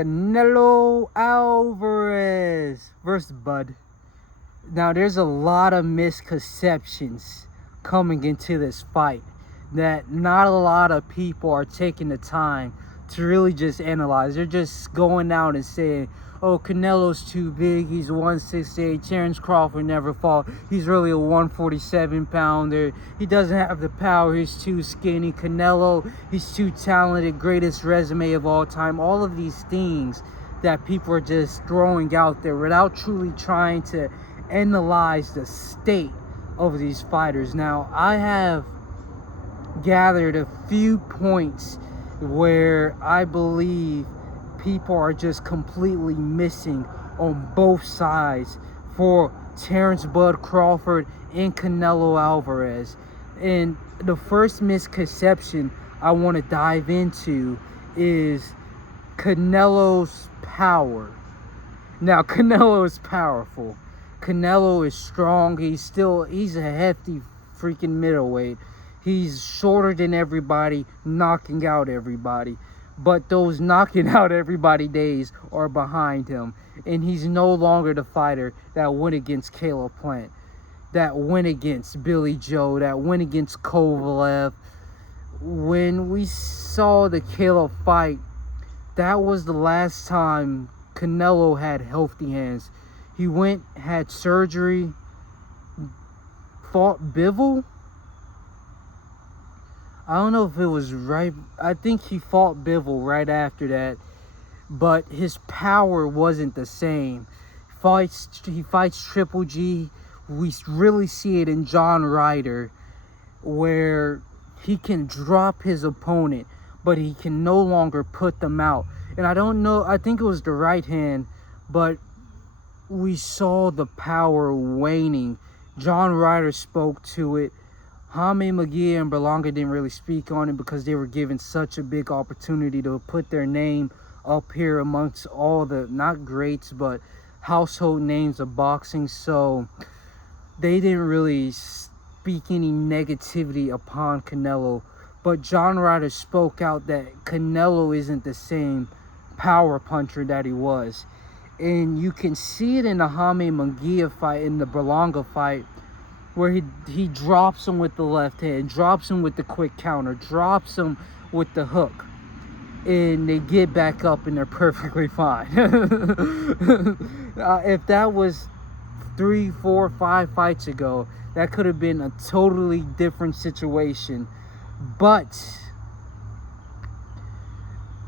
Canelo Alvarez versus Bud. Now, there's a lot of misconceptions coming into this fight that not a lot of people are taking the time to really just analyze. They're just going out and saying, oh, Canelo's too big, he's 168, Terence Crawford never fought, he's really a 147 pounder, he doesn't have the power, he's too skinny, Canelo, he's too talented, greatest resume of all time. All of these things that people are just throwing out there without truly trying to analyze the state of these fighters. Now, I have gathered a few points where I believe people are just completely missing on both sides for Terence Bud Crawford and Canelo Alvarez. And the first misconception I want to dive into is Canelo's power. Now, Canelo is powerful. Canelo is strong. He's a hefty freaking middleweight. He's shorter than everybody, knocking out everybody. But those knocking out everybody days are behind him. And he's no longer the fighter that went against Caleb Plant, that went against Billy Joe, that went against Kovalev. When we saw the Caleb fight, that was the last time Canelo had healthy hands. He had surgery, fought Bivol. I don't know if it was right. I think he fought Bivol right after that. But his power wasn't the same. He fights Triple G. We really see it in John Ryder, where he can drop his opponent, but he can no longer put them out. And I don't know, I think it was the right hand, but we saw the power waning. John Ryder spoke to it. Jaime McGee and Berlanga didn't really speak on it because they were given such a big opportunity to put their name up here amongst all the, not greats, but household names of boxing. So they didn't really speak any negativity upon Canelo. But John Ryder spoke out that Canelo isn't the same power puncher that he was. And you can see it in the Jaime McGee fight, in the Berlanga fight, where he drops him with the left hand, drops him with the quick counter, drops him with the hook. And they get back up and they're perfectly fine. If that was 3, 4, 5 fights ago, that could have been a totally different situation. But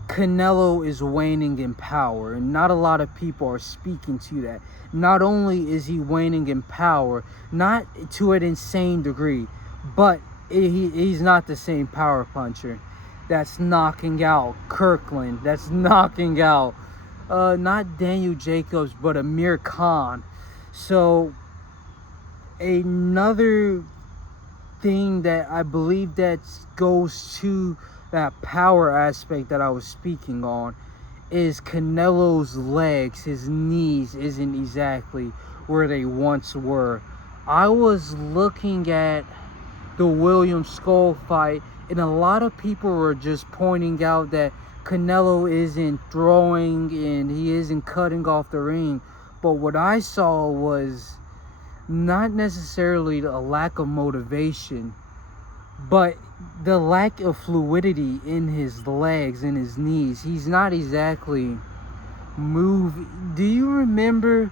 Canelo is waning in power, and not a lot of people are speaking to that. Not only is he waning in power, not to an insane degree, but he's not the same power puncher that's knocking out Kirkland, that's knocking out not Daniel Jacobs, but Amir Khan. So another thing that I believe that goes to that power aspect that I was speaking on is Canelo's legs, his knees isn't exactly where they once were. I was looking at the William Skull fight, and a lot of people were just pointing out that Canelo isn't throwing and he isn't cutting off the ring. But what I saw was not necessarily a lack of motivation, but the lack of fluidity in his legs and his knees. He's not exactly moving. Do you remember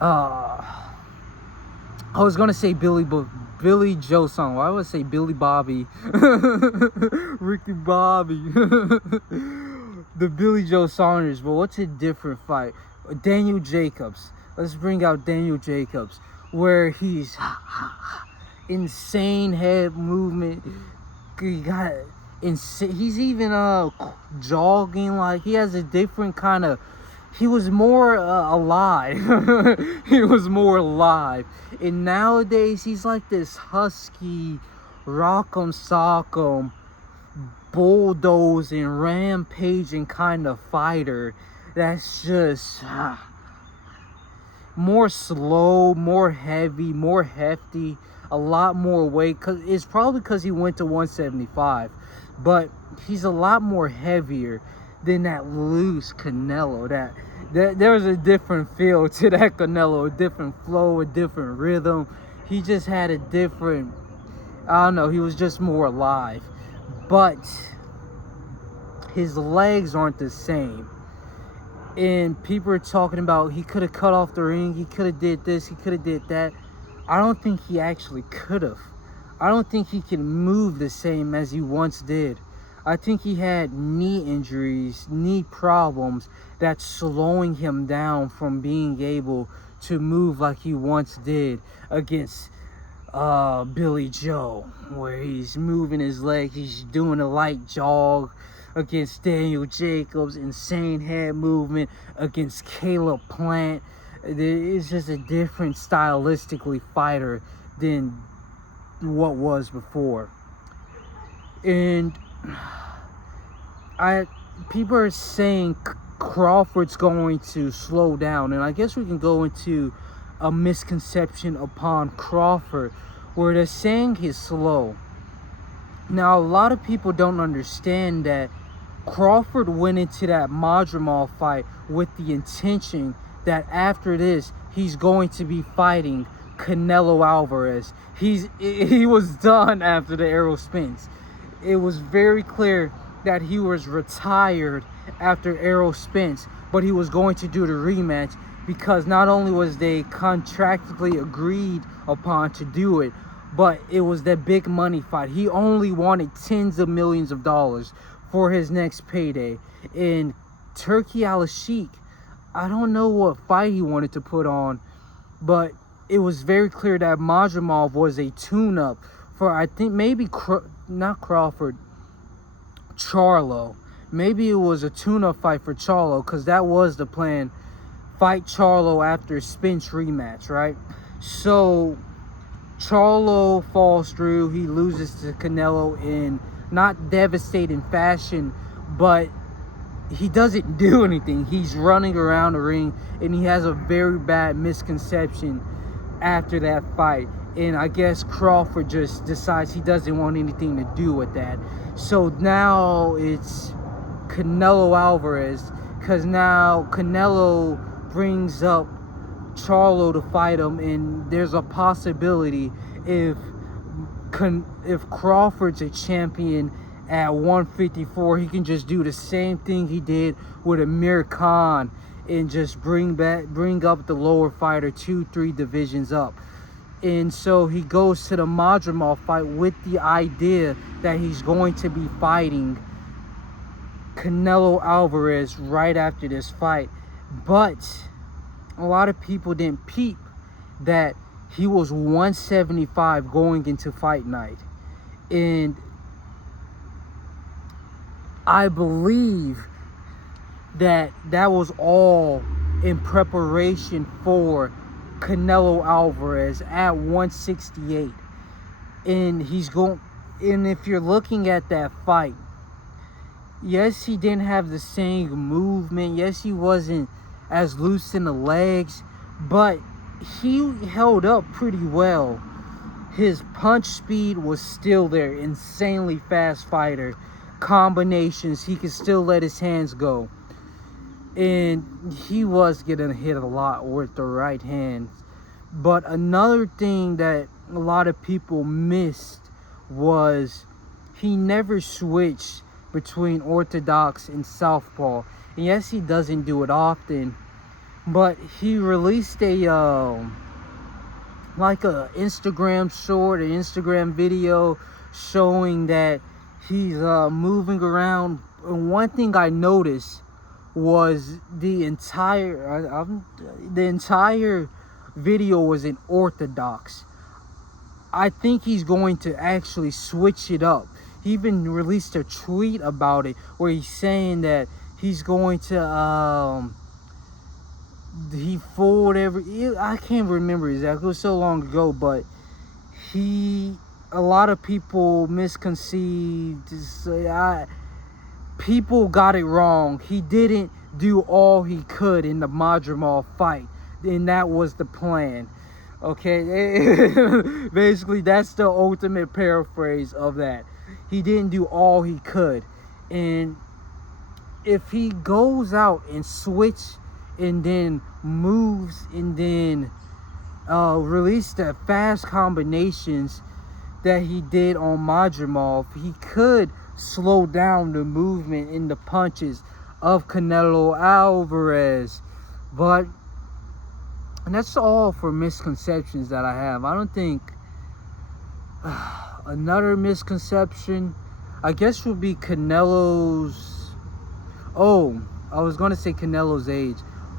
I was gonna say Billy Joe song. Why would I say Billy Bobby? Ricky Bobby. The Billy Joe Saunders. But what's a different fight? Daniel Jacobs. Let's bring out Daniel Jacobs, where he's insane head movement. He got insane. He's even jogging, like he has a different kind of. He was more alive. He was more alive. And nowadays he's like this husky, rock'em sock'em, bulldozing, rampaging kind of fighter. That's just more slow, more heavy, more hefty, a lot more weight. It's probably because he went to 175, but he's a lot more heavier than that loose Canelo. That there was a different feel to that Canelo, a different flow, a different rhythm. He just had a different, I don't know, he was just more alive. But his legs aren't the same. And people are talking about he could have cut off the ring, he could have did this, he could have did that. I don't think he actually could have. I don't think he can move the same as he once did. I think he had knee injuries, knee problems that's slowing him down from being able to move like he once did against Billy Joe, where he's moving his leg, he's doing a light jog against Daniel Jacobs, insane head movement against Caleb Plant. It's just a different stylistically fighter than what was before. And people are saying Crawford's going to slow down, and I guess we can go into a misconception upon Crawford where they're saying he's slow. Now, a lot of people don't understand that Crawford went into that Madrimov fight with the intention that after this he's going to be fighting Canelo Alvarez. He was done after the arrow spins. It was very clear that he was retired after arrow spins, but he was going to do the rematch because not only was they contractually agreed upon to do it, but it was that big money fight. He only wanted tens of millions of dollars for his next payday. And Turki Al-Sheikh, I don't know what fight he wanted to put on, but it was very clear that Madrimov was a tune-up for, I think, maybe not Crawford, Charlo. Maybe it was a tune-up fight for Charlo, because that was the plan. Fight Charlo after Spence rematch, right? So Charlo falls through. He loses to Canelo in not devastating fashion, but he doesn't do anything. He's running around the ring, and he has a very bad misconception after that fight. And I guess Crawford just decides he doesn't want anything to do with that. So now it's Canelo Alvarez, because now Canelo brings up Charlo to fight him, and there's a possibility if Crawford's a champion at 154, he can just do the same thing he did with Amir Khan and just bring up the lower fighter 2-3 divisions up. And so he goes to the Madrimov fight with the idea that he's going to be fighting Canelo Alvarez right after this fight. But a lot of people didn't peep that he was 175 going into fight night. And I believe that was all in preparation for Canelo Alvarez at 168. And if you're looking at that fight, yes, he didn't have the same movement. Yes, he wasn't as loose in the legs, but he held up pretty well. His punch speed was still there. Insanely fast fighter. Combinations, he could still let his hands go. And he was getting hit a lot with the right hand. But another thing that a lot of people missed was he never switched between orthodox and southpaw. And yes, he doesn't do it often, but he released a Instagram short, an Instagram video showing that he's moving around. And one thing I noticed was the entire video was in orthodox. I think he's going to actually switch it up. He even released a tweet about it where he's saying that he's going to he fooled I can't remember exactly, it was so long ago, but a lot of people misconceived. People got it wrong. He didn't do all he could in the Madrimov fight, and that was the plan. Okay, basically that's the ultimate paraphrase of that. He didn't do all he could, and if he goes out and switch and then moves and then release the fast combinations that he did on Madrimov, he could slow down the movement in the punches of Canelo Alvarez. But and that's all for misconceptions that I have. I don't think another misconception, I guess, would be Canelo's. Oh, I was going to say Canelo's age,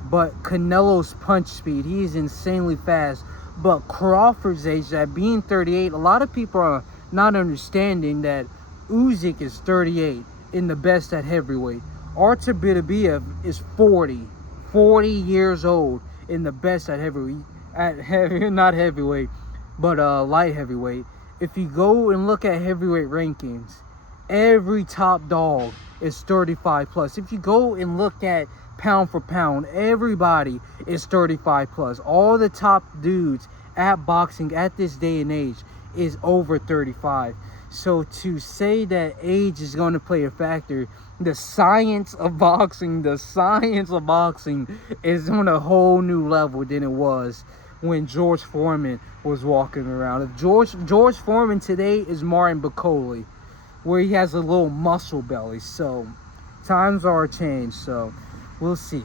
but Canelo's punch speed. He is insanely fast. But Crawford's age, that being 38, a lot of people are not understanding that Usyk is 38 in the best at heavyweight. Artur Beterbiev is 40 years old in the best at heavyweight, not heavyweight, but light heavyweight. If you go and look at heavyweight rankings, every top dog is 35 plus. If you go and look at pound for pound, everybody is 35 plus. All the top dudes at boxing at this day and age is over 35. So to say that age is going to play a factor, the science of boxing is on a whole new level than it was when George Foreman was walking around. If George Foreman today is Martin Bacoli, where he has a little muscle belly. So times are changed, so we'll see.